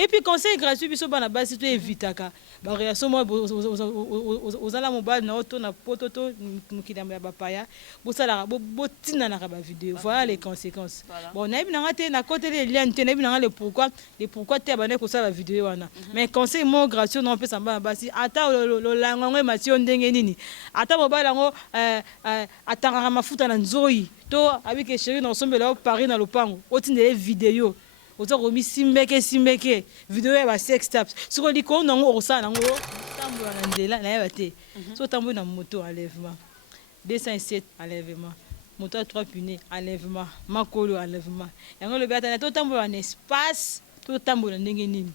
Et puis conseil gratuit biso bana basi to evitaka ba réaction moi ozala mobile na auto na pototo mukidamba ya bapaya bosala botina na ba vidéo voilà les conséquences bon na ibina ngate na côté les liens te na ibina le pourquoi te abane ko sala vidéo wana mais conseil mo gratuit non peut samba basi ata lo lango mati ndenge nini ata mobile ngo atangaka mafuta na nzoi to abike chéri na sombela Paris na lopango otinde vidéo oza komi simbeke vidéo ya ba sex tapes siko liko nango osala nango tambola na nzela na yeba te so tambola na moto enlèvement 207 enlèvement moto à 3 pneus enlèvement makolo enlèvement yango le bata na to tambola na espace to tambola ndenge nini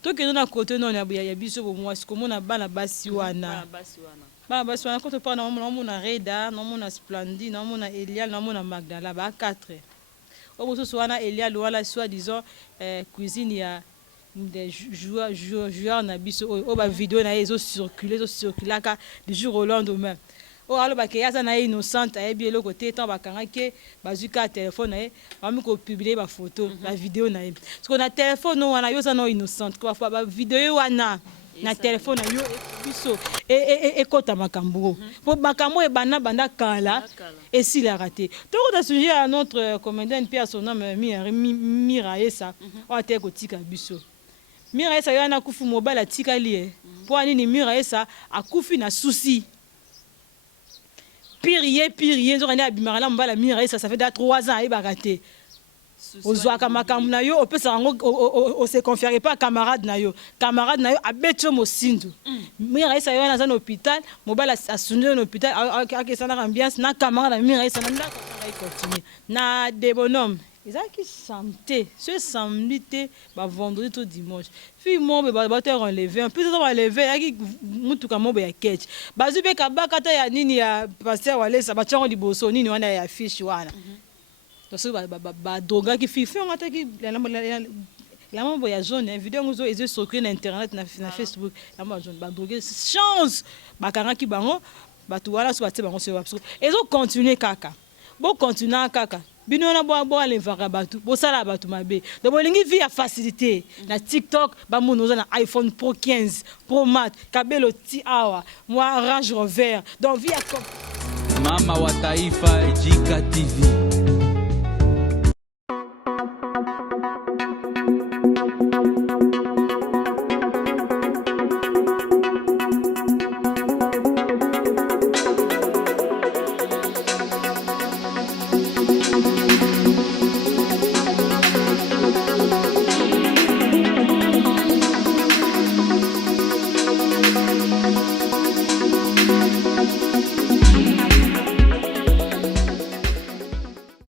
to kendo na côté non ya biso bo moi siko mona bana basi wana bana basi wana ko to pa na mona Reda na mona Splendide na mona Elial na mona Magdala ba 4 au soana Elia Loala soi-disant cuisine ya des joueurs na biso o ba vidéo na ezo circuler ka du jour au lendemain o alo ba ke yaza na innocente a bien le côté tant ba kanga ke bazuka téléphone na ba mi ko publier ba photo la vidéo na parce qu'on a téléphone no wana yo za no innocente quoi ba vidéo wana na téléphone na yo biso et kota makambo pour makambo e banda kala et s'il a raté donc on a sujet à notre commandant Pierre son nom Miraesa on a été kotika biso Miraesa yana kufu mobile atika lié pour ani Miraesa akufi na souci pire zo rena abimara la mbala Miraesa ça fait 3 ans et ba raté ozwaka makambo na yo opesa ngo o se confierait pas camarade na yo abeto mosindu mira isa yo na za hôpital mobile asunde na hôpital akesa na ambiance na camarade na mira isa na ndako na continue na de bonhomme ezaki santé ce samedi te ba vendredi to dimanche fi mombe ba te enlever en plus ça va lever yaki mutuka mombe ya ketch bazube kabaka ta ya nini ya pasteur wale sa ba tshongo liboso nini wana ya fish wana parce que droga qui fait on attaque la mambo ya jaune vidéo ngozo ezo sokre na internet na Facebook la mambo jaune ba droga chance ba kanga ki bango ba tu wala so bate bango so ba ezo continuer kaka bo continuer kaka bino na bo ale varabatu bo sala batu mabe donc bolingi vie ya facilité na TikTok ba mono na iPhone Pro 15 Pro Max kabelo ti awa moi Range Rover donc vie ya mama wa taifa Jika TV.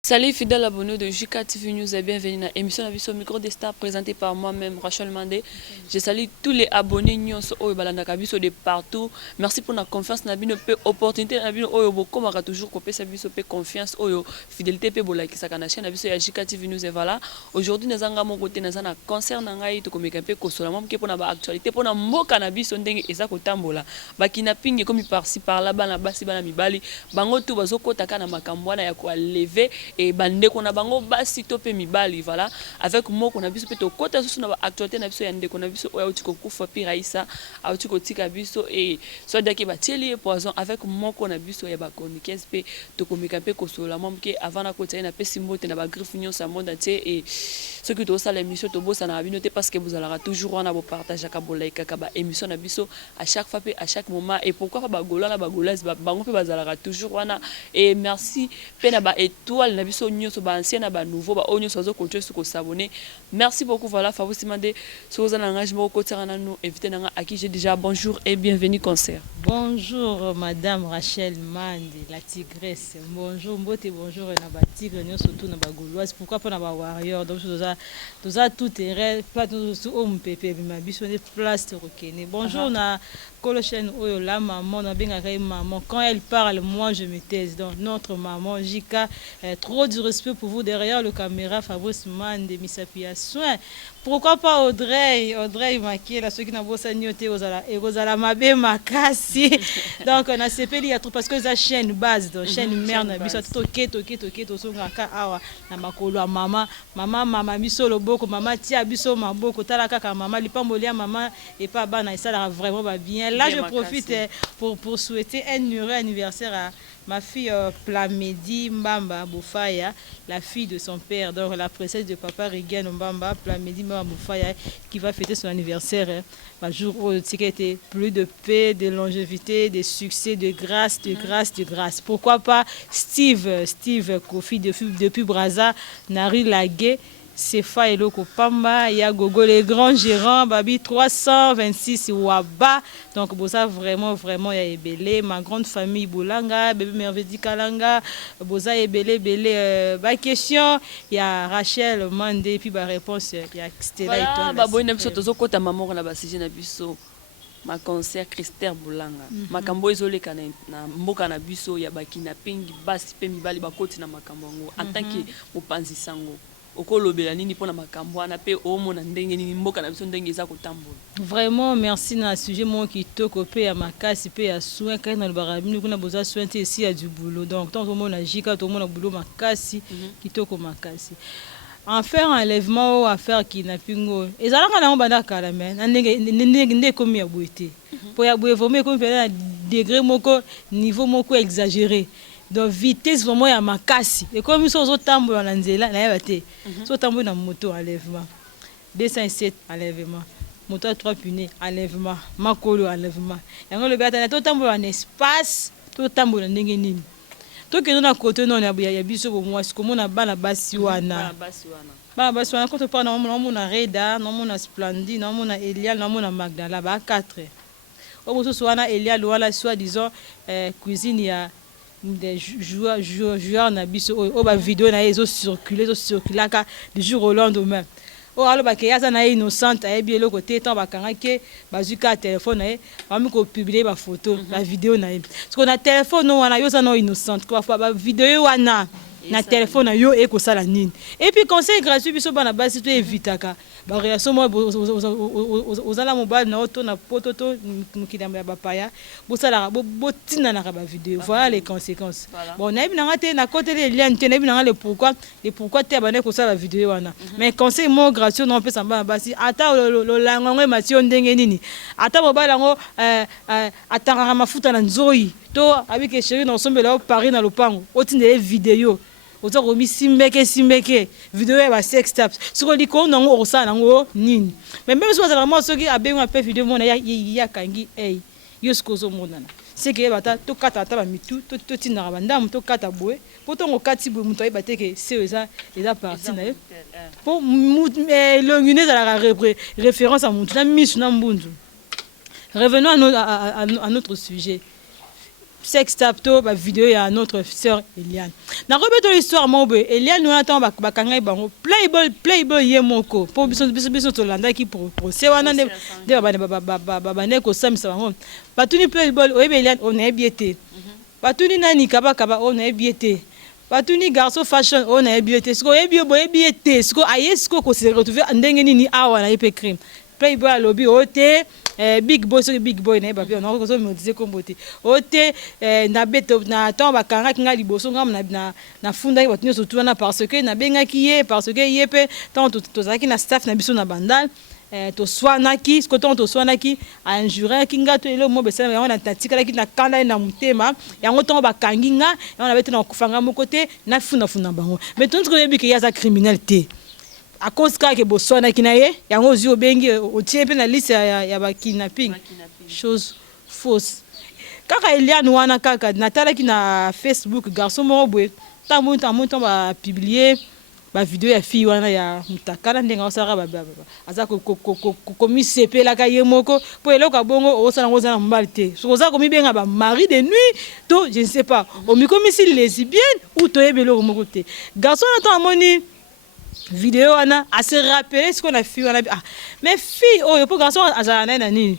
Salut fidèles abonnés de Jika TV News et bienvenue dans l'émission de Micro des Stars présentée par moi-même Rachel Mandé. Je salue tous les abonnés de partout. Merci pour la confiance, l'opportunité, toujours confiance, fidélité, la chaîne de Jika TV News et voilà. Aujourd'hui, nous avons mon côté, nous avons un concert, nous avons une actualité, pour nous cannabis, nous kidnapping comme par-ci par-là, mibali, bango tout bazoko takana makambwana ya kwa lever et bande kona bango basi topé mibali voilà avec moi qu'on a biso peto kota sous na actualité na biso yande qu'on a biso oya utiko kufa piraisa a utiko tika biso et soit daki ba teli poison avec moi qu'on a biso ya ba konikes pe to komika pe kosola momke avant na kota na pesi mbote na ba griffe nyon sa monde entier et ce que to ça l'émission to bossa na binote parce que vous allez toujours on a beau partager ka like ka ba émission na biso à chaque fois à chaque moment et pourquoi pas ba gola na ba golaise ba bango pe bazalaka toujours wana et merci pe na ba étoile na biso nyoso ba ancien na ba nouveau ba onyo sozo continuer sur s'abonner. Merci beaucoup voilà Favou Simande sur un engagement au côté na nous invité na à qui j'ai déjà bonjour et bienvenue concert. Bonjour madame Rachel Mandi la tigresse. Bonjour mbote bonjour na ba tigre nyoso surtout na ba gauloise pourquoi pas na ba warrior donc tout ça tout est pas tout homme pépé ma biso ne place te rekene. Bonjour na Colochen Oyo la maman na benga maman quand elle parle moi je me taise donc notre maman Jika trop trop du respect pour vous derrière le caméra. Fabrice Mande, Misapia Soin. Pourquoi pas Audrey Makie, ceux qui n'ont pas signoté aux ala mabe makasi. Donc on a CP il y a trop parce que la chaîne base, chaîne mère na biso toke to songaka awa na makolo mama biso loboko mama tia biso maboko tala kaka mama lipambolia mama et pas bana et ça là vraiment va bien. Là je profite pour souhaiter un heureux anniversaire à ma fille Plamedi Mbamba Boufaya, la fille de son père, donc la princesse de papa Regan Mbamba, Plamedi Mbamba Boufaya, qui va fêter son anniversaire. Un jour où il était plus de paix, de longévité, de succès, de grâce, de grâce, de grâce. Pourquoi pas Steve Kofi depuis Brazza, Nari Lagué, Sefa Eloko Pamba, Yagogo, les grands gérants, Babi 326 Waba. Donc, Boza, vraiment, il y a Ebele, ma grande famille Boulanga, bébé Mervedi Kalanga, Boza Ebele, ma question, il y a Rachel Mandé, puis ma réponse, il y a Stella et toi. Voilà, il y a Tozo Kota Maman, la Basije Nabiso, ma concert Christelle Boulanga, ma cambo isolé na mboka na biso, ya bakina pengi, basi pe mibali bakoti na makambo en tant que Mopanzi Sango. Vraiment merci na sujet mon qui toko pe ya makasi pe ya soin quand na barabini kuna besoin soin ici a du boulot donc tant que mon ajika tout mon boulot makasi qui toko makasi en faire enlèvement ou affaire kidnapping ezalaka na banda kala men ndenge comme ya boité pour ya boé vraiment comme faire degré moko niveau moko exagéré. Donc vitesse vraiment ya makasi et comme ils sont au tambour na nzela na yabate so tambour na moto enlèvement 207 enlèvement moto 3 pneus enlèvement makolo enlèvement yango le bata na to tambour en espace to tambour na ndenge nini to ke na côté non ya biso bo mwasi comme na bana basi wana quand on parle na Reda na Splendid na Elial na Magdala ba 4 au bout so wana Elial wala soit disant cuisine ya des joueurs na biso o ba vidéo na ezo circuler ka du jour au lendemain o alo ba ke yaza na innocente e bien le côté temps ba kanga ke bazuka téléphone na ba mi ko publier ba photo la vidéo na parce qu'on a téléphone no wana yo za no innocente quoi ba vidéo wana na téléphone na yo e ko sala nini et puis conseil gratuit biso bana basi to evitaka ba réaction mo ozala mobile na auto na pototo mukidamba ya bapaya bosala botina na ba vidéo voilà les conséquences bon na ibina ngate na côté les liens te na ibina ngale pourquoi te abane ko sala vidéo wana mais conseil mo gratuit non peut samba basi ata lo langwe matio ndenge nini ata mobile ngo atanga mafuta na nzoi to abike chéri na sombela Paris na lopango otinde vidéo oza komi simbeke vidéo ya ba sex tapes siko liko nango osala nango nini mais même si osala mo soki abenga pe vidéo mona ya kangi yo sikozo monana c'est que bata to kata ba mitu to tinaka bandamu to kata boye poto kati boye muto ayeba te ke c'est eza parti na yo pour longune za la référence à mutu na misu na mbundu. Revenons à notre sujet. Sex tape to ba vidéo ya notre sœur Eliane. Na rebeto l'histoire mobe Eliane nous attend ba kanga bango playboy ye moko po biso to landa ki procès wana de ba ne ko samisa bango. Batuni playboy o Eliane on est biété. Batuni nani kaba on est biété. Batuni garçon fashion on est biété. Sko biété. Sko ayesko ko se retrouver ndenge nini awa na ipe crime. Playboy lobby ote big boy na ba on a me disait comme beauté ote na beto na temps ba kanga kinga liboso ngam na funda ba tunyo surtout na parce que na benga kiye parce que yepe tant to zaki na staff na biso na bandal to swanaki ko to swanaki injure kinga to ele mo besela on a tatikala ki na kanda na mutema yango to ba kanginga on a beto na kufanga mo côté na funda bango mais tout ce que yebi ki ya za criminalité à cause que bosona kinaye yango zi obengi otie pe na liste ya ba kidnapping chose fausse kaka Eliane wana kaka natala ki na Facebook garçon mo boye tamuntu ba publier ba vidéo ya fille wana ya mutakala ndenga osaka ba aza ko komi sepela ka yemoko po eloko bongo osana ngozana mbalite so oza komi benga ba mari de nuit to je ne sais pas o mi komi si lesbienne ou to ebelo moko te garçon na to amoni vidéo wana a se rappeler ce qu'on a fait wana mais fille oh pour garçon azana nani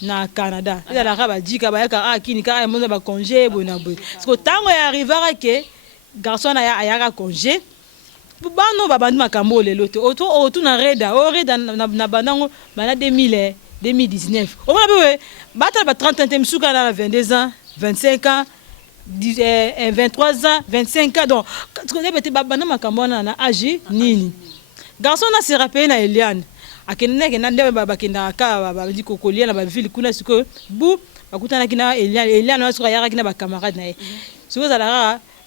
na Canada il a la raba dika ba ka kini ka mo ba congé bona bo parce que tango ya arrivera que garçon ayaka congé bano babandi makambo lelo te otu na reda na bandango bana 2019 on va battre 30 ans misuka na 22 ans 25 ans 23 ans 25 ans donc bana makambo na âge nini garçon na se rappelle na Eliane akende na ndebe bakenda ka babandi kokolia na ba ville kuna siko bu bakutana kina Eliane na suka yaka kina ba camarade na ye siko za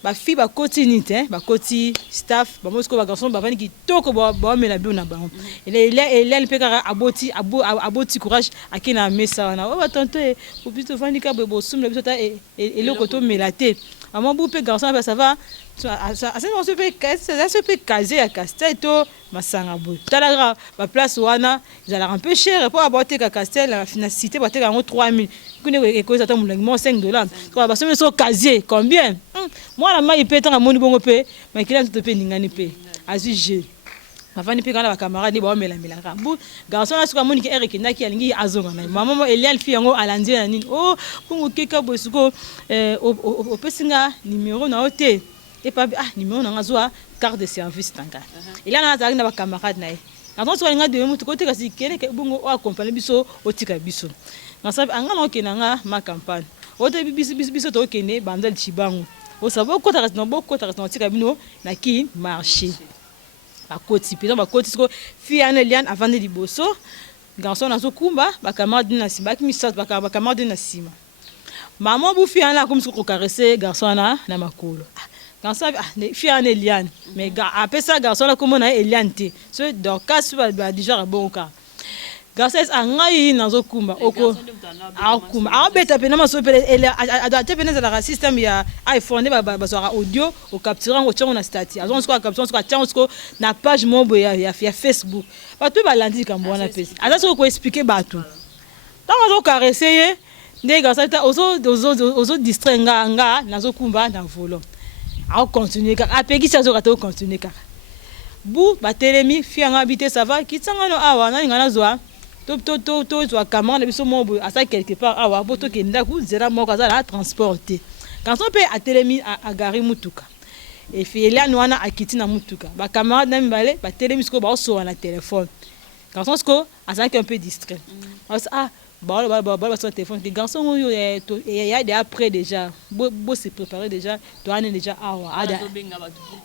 ba fille ba koti nite ba koti staff ba mosko ba garçon ba vani ki toko ba mela bi na ba Eliane peka aboti courage akina mesa na ba tonto e obito vani ka bo sumla biso ta eloko to melate ama bu pe garçon ba ça va ça se peut caser à Castel to masanga boy talaga ba place wana zala un peu cher pour aborter ka Castel la finalité ba te ka 3000 kune ko ça ta mulangimo $5 ko ba so casier combien moi la mai peut tant moni bongo pe mais client to pe ningani pe azu je afani pe kana ba camarade ba mela ka bu garçon na suka moni ke ere kinaki alingi azonga na mama Eliane fi yango alandi na nini oh bongo keka bosuko o pesinga numéro na hotel et pas numéro na ngazwa carte de service tanga il a na ba camarade na quand on soit nga de mutu côté kasi kele ke bongo o accompagner biso o tika biso ngasabi anga no kenanga ma campagne o te biso to kene bandal chibango o sabo ko ta na tika bino na ki marché ba koti pe ba koti ko fi ana Eliane avant de liboso garçon na so kumba ba camarade na simba ki misat ba camarade na sima maman bu fi ana comme ko caresser garçon na makolo quand ça fi ana Eliane mais après ça garçon là comme na Eliane te so donc cas ba déjà bon cas garçon angai na zo kumba oko akuma abeta pe na maso pe ele adate pe na la système ya iPhone ba so audio au capturer ngo tshongo na statut azon sko caption sko tshongo sko na page mobo ya Facebook ba tu ba landi kambo na pesi azo ko expliquer ba tout donc azo caresser ndé garçon ta ozo distraire nga na zo kumba na volo a continuer ka apeki sa zo ka to continuer ka bu ba telemi fi anga habiter ça va kitanga no awa na ngana zoa to zo kamana biso mobo asa quelque part awa boto ke ndaku zera moko za la transporter quand on peut a telemi a gari mutuka et fi Eliane wana akiti na mutuka ba camarade na mbale ba telemi sko ba so na téléphone quand on sko asa un peu distrait ba sur téléphone des garçons il y a des après déjà beau se préparer déjà toi on est déjà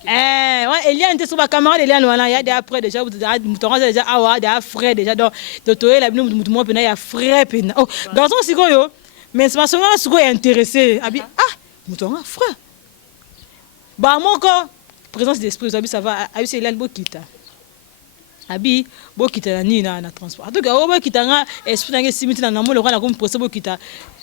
ouais Eliane était sur ba camarade Eliane wana il y a des après déjà mutonga déjà des frais déjà donc toi la bino mutumo pena ya frais pena oh garçon siko yo mais c'est parce que siko intéressé abi mutonga frais ba moko présence d'esprit ça va abi c'est Eliane bokita abi bokita na nini na transport en tout cas bokita nga esprit na ngesimiti na ngamo le kwa na comme procès bokita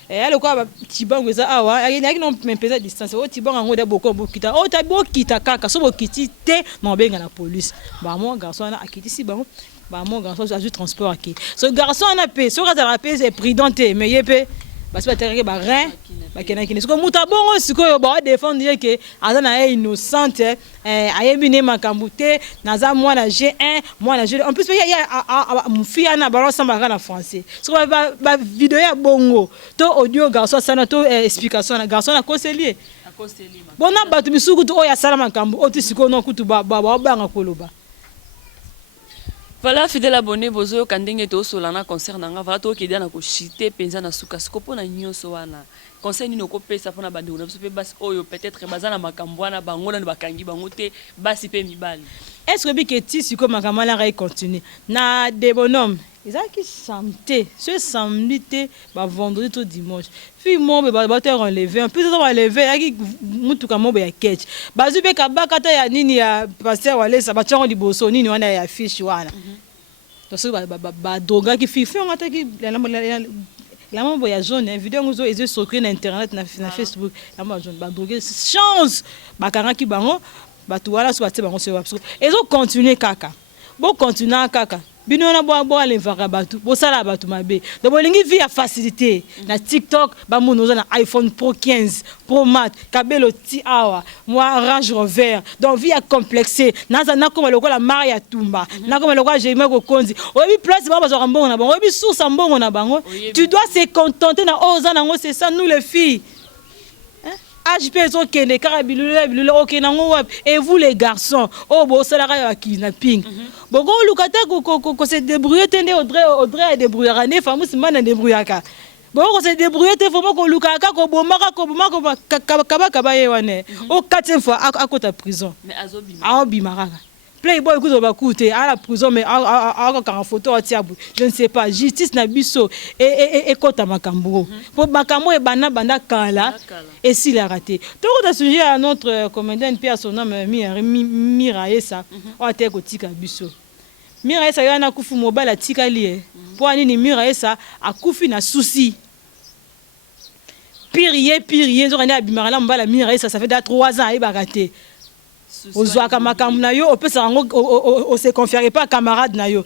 ale kwa tibango za awa ayaki non même pesa distance o tibango ngo da boko bokita o ta bokita kaka so bokiti te na benga na police ba mo garçon na akiti si bango ba mo garçon azu transport aki so garçon na pe so ka za pe c'est prudente mais yepe parce que terre ba rein ba kenaki siko muta bongo siko yo ba défendre dire que azana est innocente ayebi ne makambu te naza mwana G1 mwana G2 en plus il y a mfia na balance samba na français siko ba vidéo ya bongo to audio garçon sana to explication na garçon na conseiller bona batu misuku to ya sala makambu oti siko no kutu ba nga koloba. Voilà, fidèle abonné, bozo kandenge to solana concert nanga voilà to kidia na ko chiter penza na suka siko pona nyonso wana conseil ni ko pesa pona bandi na biso pe basi oyo peut-être bazana makambo wana bango na bakangi bango te basi pe mibali est-ce que biketi siko makambo la ray continue na des bonhommes ils ont qui samedi ce samedi ba vendredi to dimanche fi mo ba te enlever en plus on va lever aki mutuka mo ya catch bazu be ka bakata ya nini ya pasteur wale sa ba tshongo liboso nini wana ya fish wana donc so ba droga ki fi on ataki la mambo ya jaune vidéo ngozo ezo sokri na internet na Facebook la mambo jaune ba droguer chance ba karaki bango ba tu wala so ba te bango so parce que ezo continuer kaka bo continuer kaka bino na bo ale varabatu bo sala batu mabe donc bolingi vie ya facilité na TikTok ba mono na iPhone Pro 15 Pro Max kabelo ti awa moi Range Rover donc vie ya complexé na comme lokola Maria Tumba na comme lokola Jérémie Kokonzi obi place ba bazo mbongo na bango obi source mbongo na bango tu dois se contenter na oza nango c'est ça nous les filles âge pe zo kende kaka bilule ok nango wapi. Et vous les garçons, oh bo salara ya kidnapping. Boko lukata ko se débrouiller tende Audrey a débrouiller ne famous man débrouiller ka. Boko se débrouiller te faut ko lukaka ko bomaka kaba yewane. O 4e fois à côté prison. Mais azobima. Ah bimara. Playboy kuzo bakute à la prison mais à en photo atiabu je ne sais pas justice na biso et kota makambo pour makambo e banda kala et s'il a raté donc on a sujet à notre commandant Pierre son nom Miraesa o te ko tika biso Miraesa yana kufu mobile atika lié pour nini Miraesa akufi na souci pire zo kana bimara la mbala Miraesa ça fait 3 ans et baraté ozwaka makambo na yo opesa yango o se confierait pas camarade na yo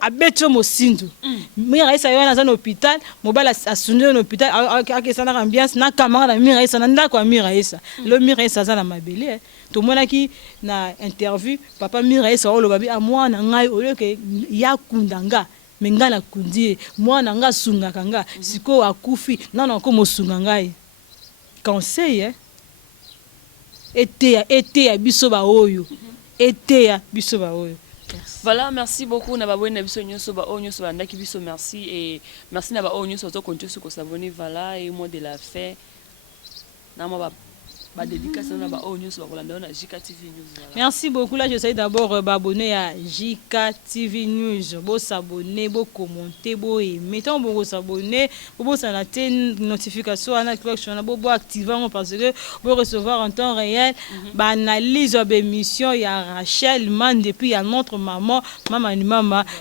abeto mosindu Miraesa yo na hôpital mobile asunde na hôpital akesana ambiance na camarade na Miraesa na ndako ya Miraesa le Miraesa za na mabele to monaki na interview papa Miraesa o lobabi a mwana ngai o leke ya kundanga menga na kundi mwana nga sunga kanga siko akufi nana ko mosunga ngai conseil été à bisoba oyo Voilà, merci beaucoup na babone na biso nyonso ba onyo so bandaki biso merci et merci na ba onyo so to continuer sur s'abonner voilà et mot de la fin na mo ba dédicace na ba onyo so ba kolanda na JK TV News voilà. Merci beaucoup là j'essaie d'abord abonner à JK TV News bo s'abonner bo commenter bo aimer tant bo s'abonner bo ça la notification na cloche na bo activer parce que bo recevoir en temps réel ba analyse de émission ya Rachel Man depuis ya notre maman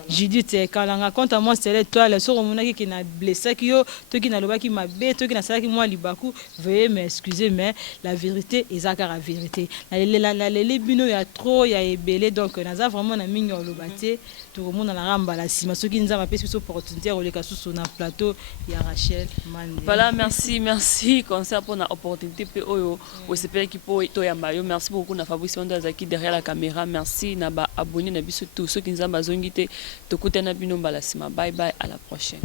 Judith Kalanga compte à moi c'est l'étoile sur mona qui na blessé qui yo to qui na loba qui m'a bé to qui na sala qui moi libaku veuillez m'excuser mais la vérité est la vérité les bino ya trop ya ebelé donc naza vraiment na mingi olobate tout le monde na ramba la sima ceux qui nous a pesi opportunité au leka sous na plateau ya Rachel Man. Voilà, merci concert pour na opportunité pe oyo o sepele ki po to ya mayo merci beaucoup na Fabrice Ondo azaki derrière la caméra merci na ba abonné na biso tous ceux qui nous a bazongité to kutana bino mbala sima bye bye à la prochaine.